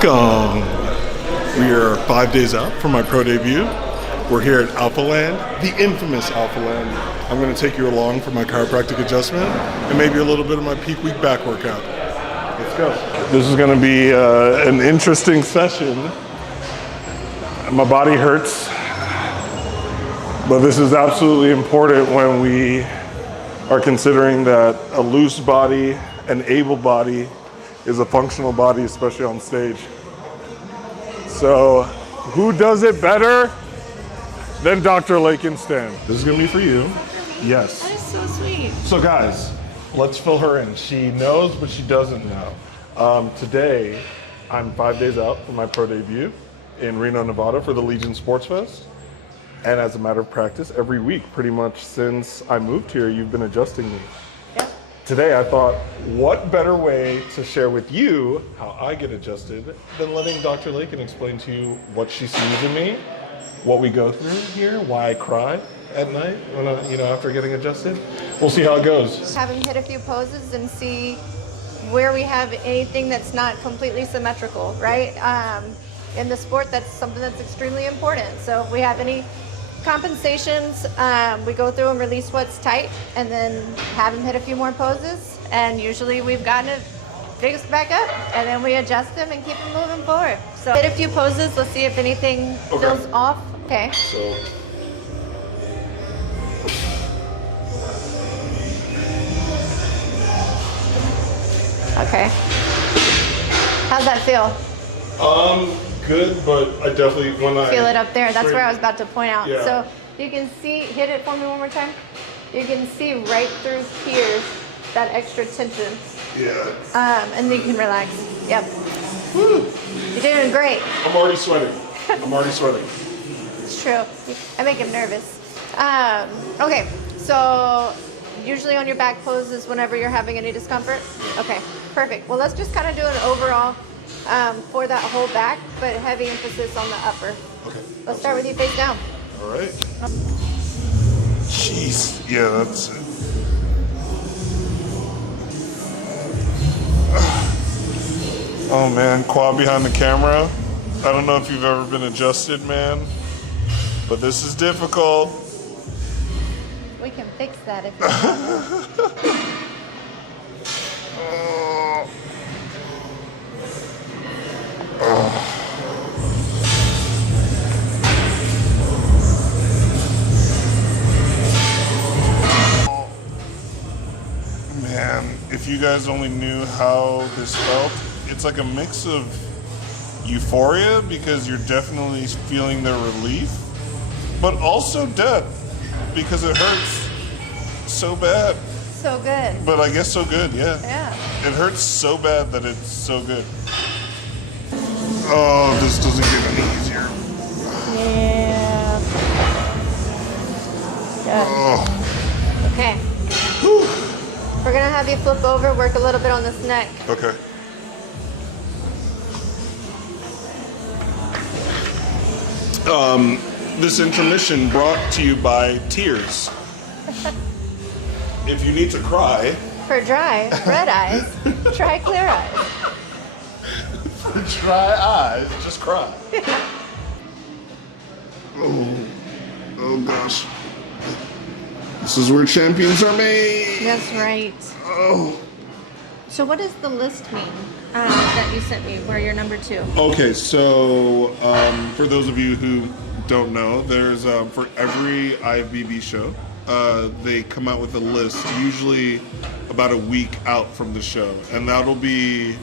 Welcome! We are 5 days out from my pro debut. We're here at Alphaland, the infamous Alphaland. I'm going to take you along for my chiropractic adjustment and maybe a little bit of my peak week back workout. Let's go. This is going to be an interesting session. My body hurts, but this is absolutely important when we are considering that a loose body, an able body, is a functional body, especially on stage. So, who does it better than Dr. Lakenstan? This is gonna be for you. Yes. That is so sweet. So guys, let's fill her in. She knows, but she doesn't know. Today, I'm 5 days out from my pro debut in Reno, Nevada for the Legion Sports Fest. And as a matter of practice, every week, pretty much since I moved here, you've been adjusting me. Yep. Today I thought, what better way to share with you how I get adjusted than letting Dr. Laken explain to you what she sees in me, what we go through here, why I cry at night when after getting adjusted. We'll see how it goes. Have him hit a few poses and see where we have anything that's not completely symmetrical, right? In the sport, that's something that's extremely important. So if we have any compensations, we go through and release what's tight and then have him hit a few more poses, and usually we've gotten it fixed back up, and then we adjust him and keep him moving forward. So hit a few poses, let's see if anything feels off. Okay. So Okay. How's that feel? Good, but I definitely, when I Feel it up there. That's where I was about to point out. Yeah. So you can see, hit it for me one more time. You can see right through here that extra tension. Yeah. And then you can relax. Yep. Woo. You're doing great. I'm already sweating. I'm already sweating. It's true. I make him nervous. Okay, so usually on your back poses whenever you're having any discomfort. Okay, perfect. Well, let's just kind of do an overall for that whole back, but heavy emphasis on the upper. Okay. Let's start with you face down. All right. Jeez. Yeah, that's it. Oh man, quad behind the camera. I don't know if you've ever been adjusted, man, but this is difficult. We can fix that if you want. Man, if you guys only knew how this felt, it's like a mix of euphoria because you're definitely feeling the relief, but also death because it hurts so bad. So good. But I guess so good, yeah. Yeah. It hurts so bad that it's so good. Oh, this doesn't get any easier. Yeah. Good. Oh. Okay. Whew. We're gonna have you flip over, work a little bit on this neck. Okay. This intermission brought to you by tears. If you need to cry. For dry, red eyes, try clear eyes. For dry eyes, just cry. Oh gosh. This is where champions are made. That's right. Oh. So what does the list mean that you sent me, where you're number 2? Okay, so for those of you who don't know, there's for every IFBB show, they come out with a list, usually about a week out from the show, and that'll be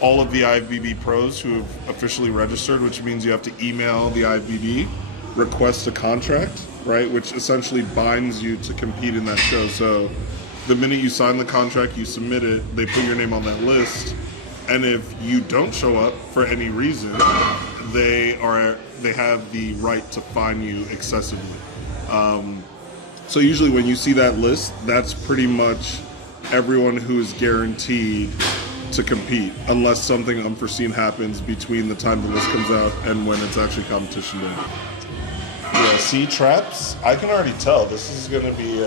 all of the IFBB pros who have officially registered, which means you have to email the IFBB, request a contract, right, which essentially binds you to compete in that show. So the minute you sign the contract, you submit it, they put your name on that list, and if you don't show up for any reason, they have the right to fine you excessively. So usually when you see that list, that's pretty much everyone who is guaranteed to compete, unless something unforeseen happens between the time the list comes out and when it's actually competition day. Yeah, see, traps, I can already tell this is going to be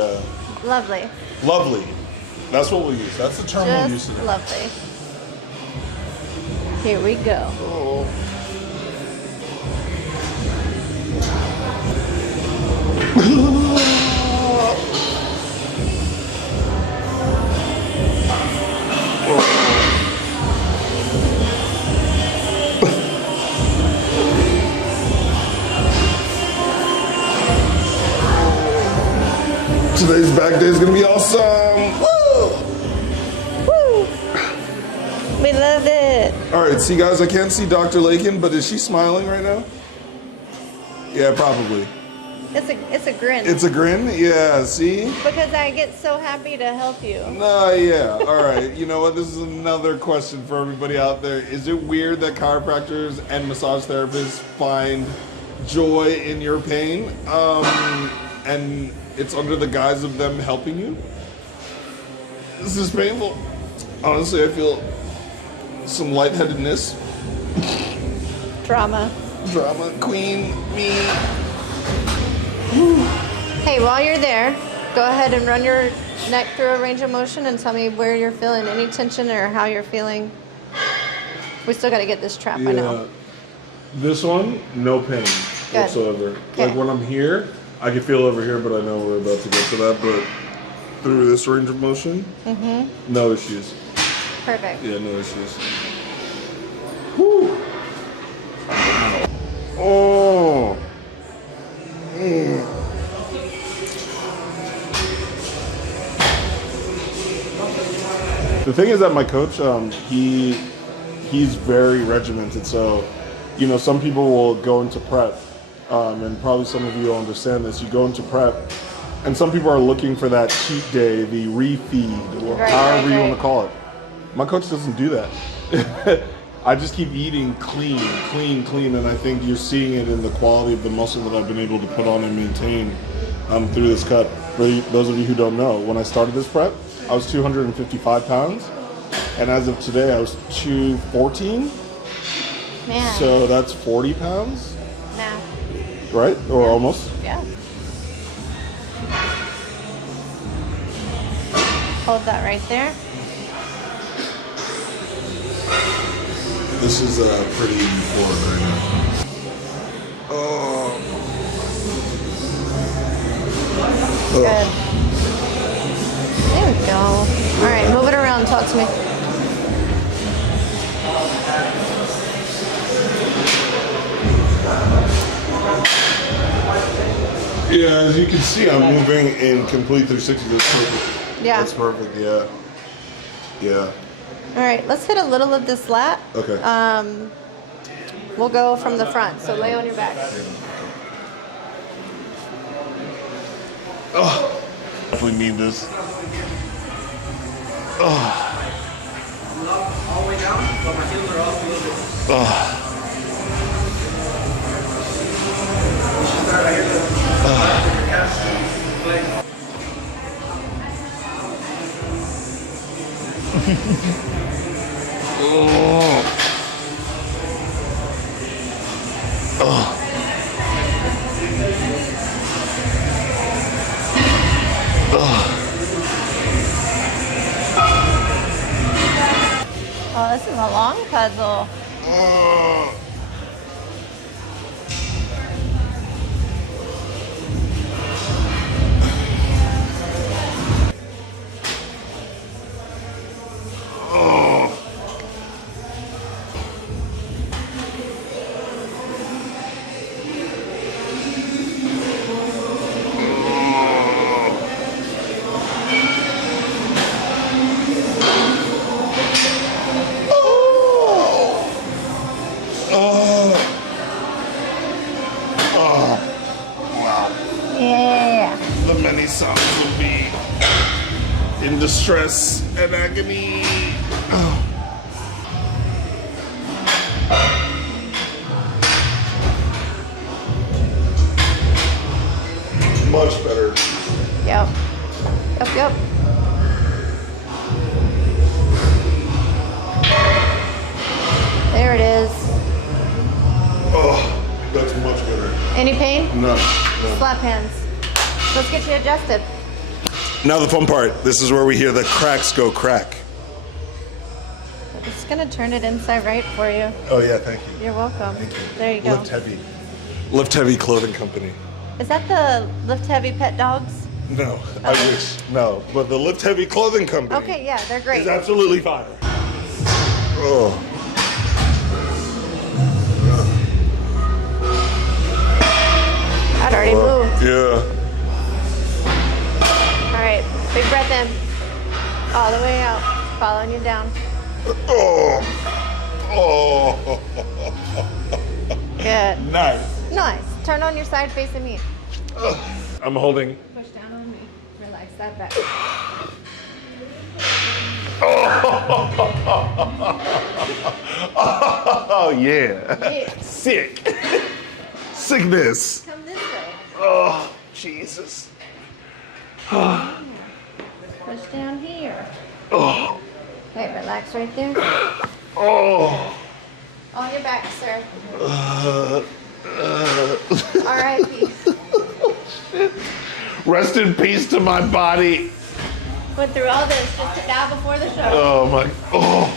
Lovely. Lovely. That's what we'll use. That's the term we'll use today. Lovely. Here we go. Oh. Today's back day is gonna be awesome. Woo! Woo! We love it. All right, see guys, I can't see Dr. Lakin, but is she smiling right now? Yeah, probably. It's a grin. It's a grin? Yeah, see? Because I get so happy to help you. Yeah. All right. You know what? This is another question for everybody out there. Is it weird that chiropractors and massage therapists find joy in your pain? And it's under the guise of them helping you? This is painful. Honestly, I feel some lightheadedness. Drama. Queen, me. Hey, while you're there, go ahead and run your neck through a range of motion and tell me where you're feeling any tension or how you're feeling. We still got to get this trap, I know. This one, no pain whatsoever. Okay. Like when I'm here, I can feel over here, but I know we're about to get to that. But through this range of motion, no issues. Perfect. Yeah, no issues. Whew. Oh. The thing is that my coach, he's very regimented. So, you know, some people will go into prep, and probably some of you will understand this. You go into prep, and some people are looking for that cheat day, the refeed, or however you want to call it. My coach doesn't do that. I just keep eating clean, and I think you're seeing it in the quality of the muscle that I've been able to put on and maintain through this cut. For those of you who don't know, when I started this prep, I was 255 pounds, and as of today, I was 214. Man. So that's 40 pounds, Now. right? Or almost. Yeah. Hold that right there. This is pretty bored right now. Oh. Good. There we go. All right, move it around. Talk to me. Yeah, as you can see, I'm moving in complete 360. That's perfect. Yeah. That's perfect. Yeah. Yeah. All right, let's hit a little of this lat. Okay. We'll go from the front. So lay on your back. Oh, definitely need this. Oh. All the way down, but my heels are off a little bit. Oh. Start right here. Cast leg. Oh. Oh. Oh, this is a long puzzle. Oh. Yeah. The many sounds will be in distress and agony. Oh. Much better. Yep. Yep. There it is. Oh, that's much better. Any pain? No. Slap hands. Let's get you adjusted. Now the fun part. This is where we hear the cracks go crack. Just gonna turn it inside right for you. Oh yeah, thank you. You're welcome. Thank you. There you go. Lift Heavy. Lift Heavy Clothing Company. Is that the Lift Heavy pet dogs? No, I wish. No, but the Lift Heavy Clothing Company. Okay, yeah, they're great. Is absolutely fire. Oh. I'd already moved. Yeah. All right, big breath in. All the way out. Following you down. Oh. Oh. Good. Nice. Nice. Turn on your side facing me. I'm holding. Push down on me. Relax that back. Oh yeah. Yeah. Sick. Sickness. Come this way. Oh, Jesus. Push down here. Oh. Okay, relax right there. Oh. On your back, sir. R.I.P. Rest in peace to my body. Went through all this just to die before the show. Oh my. Oh.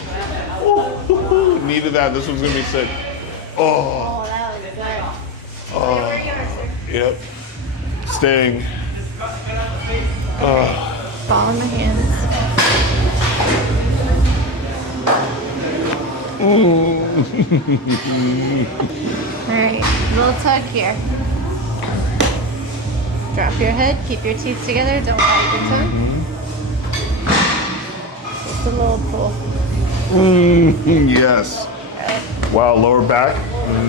Needed that. This one's gonna be sick. Oh. Oh, that was good. Oh. Where you are, sir. Yep. Staying. Follow my hands. All right, little tug here. Drop your head, keep your teeth together, don't bite your tongue. Just a little pull. Yes. Wow, lower back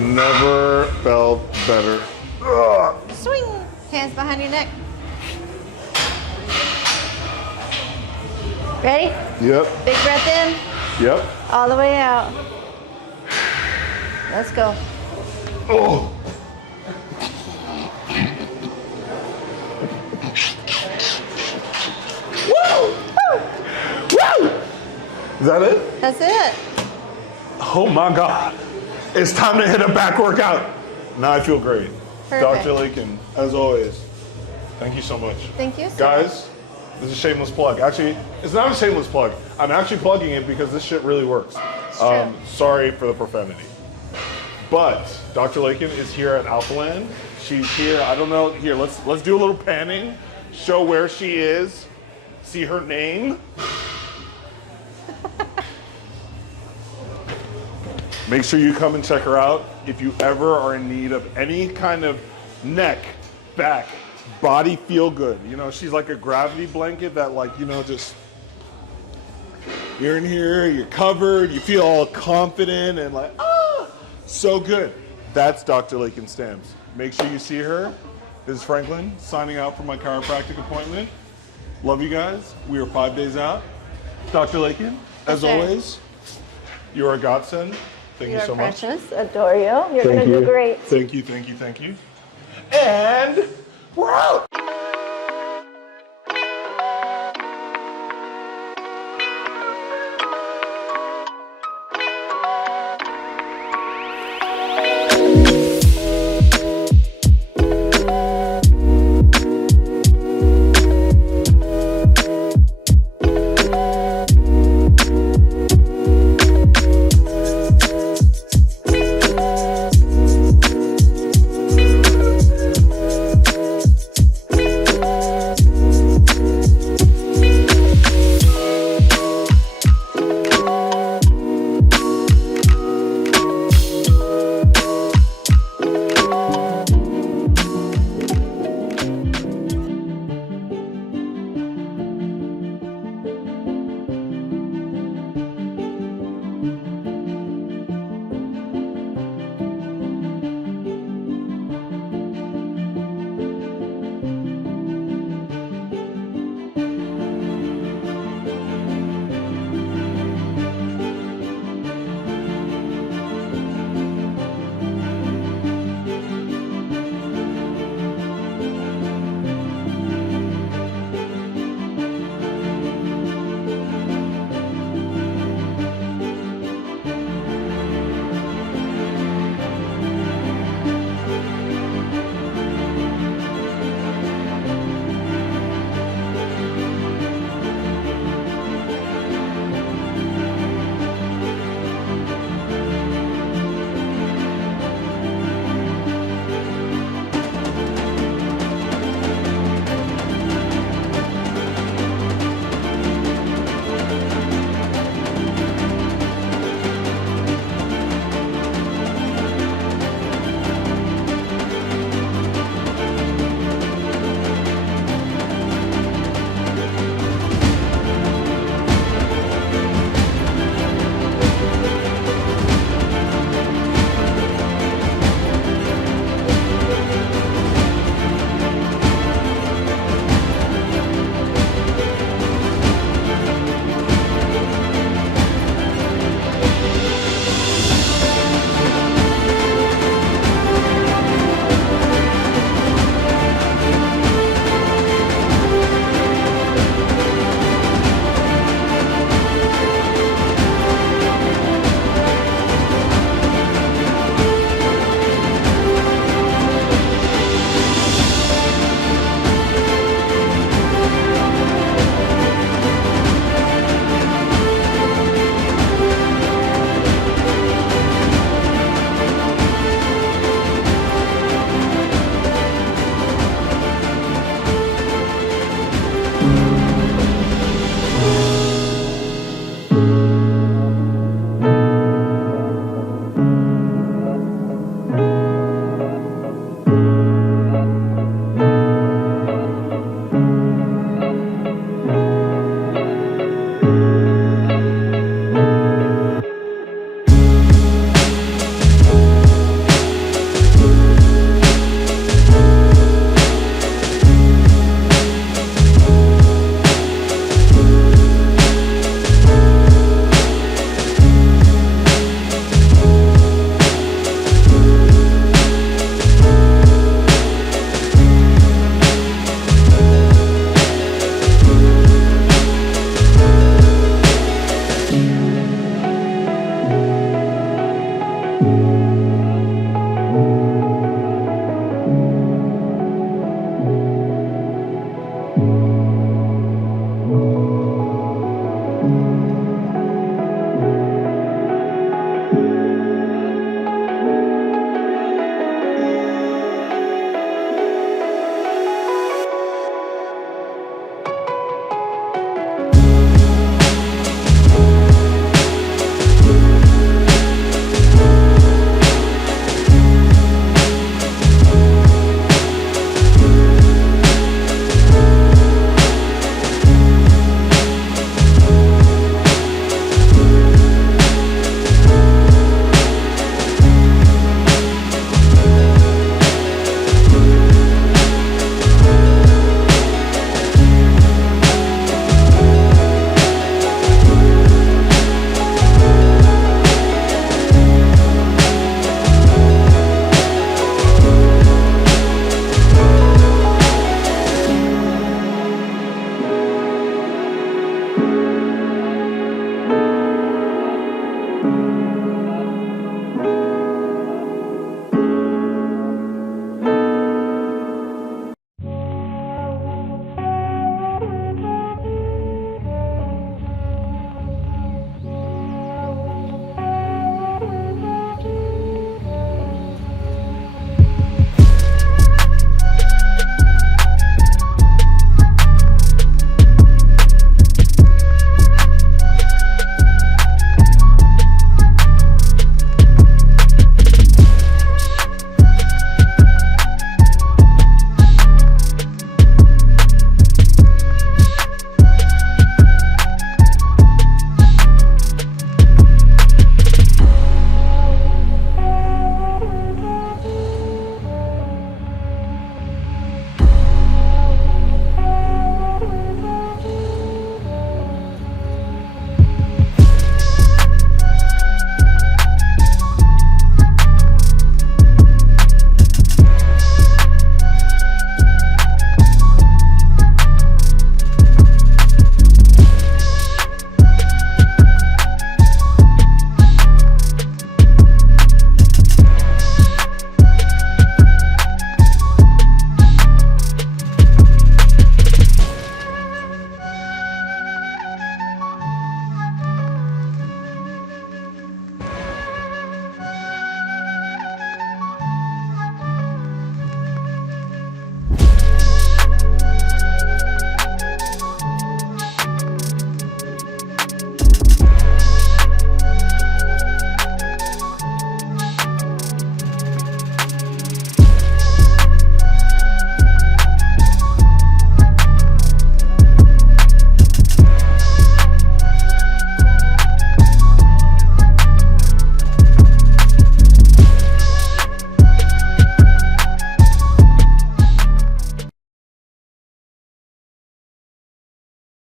never felt better. Ugh. Swing! Hands behind your neck. Ready? Yep. Big breath in, Yep. all the way out. Let's go. Oh. Woo! Woo! Is that it? That's it. Oh my God. It's time to hit a back workout. Now I feel great. Perfect. Dr. Lakin, as always, thank you so much. Thank you, sir. Guys, this is a shameless plug. Actually, it's not a shameless plug. I'm actually plugging it because this shit really works. true. Sorry for the profanity. But Dr. Lakin is here at Alphaland. She's here. I don't know. Here, let's do a little panning. Show where she is. See her name. Make sure you come and check her out. If you ever are in need of any kind of neck, back, body feel good. You know, she's like a gravity blanket that, like, you know, just, you're in here, you're covered, you feel all confident and like, so good. That's Dr. Lakin Stamps. Make sure you see her. This is Franklin signing out for my chiropractic appointment. Love you guys. We are 5 days out. Dr. Lakin, as Yes, sir. always, you're a godsend. Thank you so much. Precious. Adore you. You're Thank going to you. do great. Thank you, thank you, thank you. And we're out.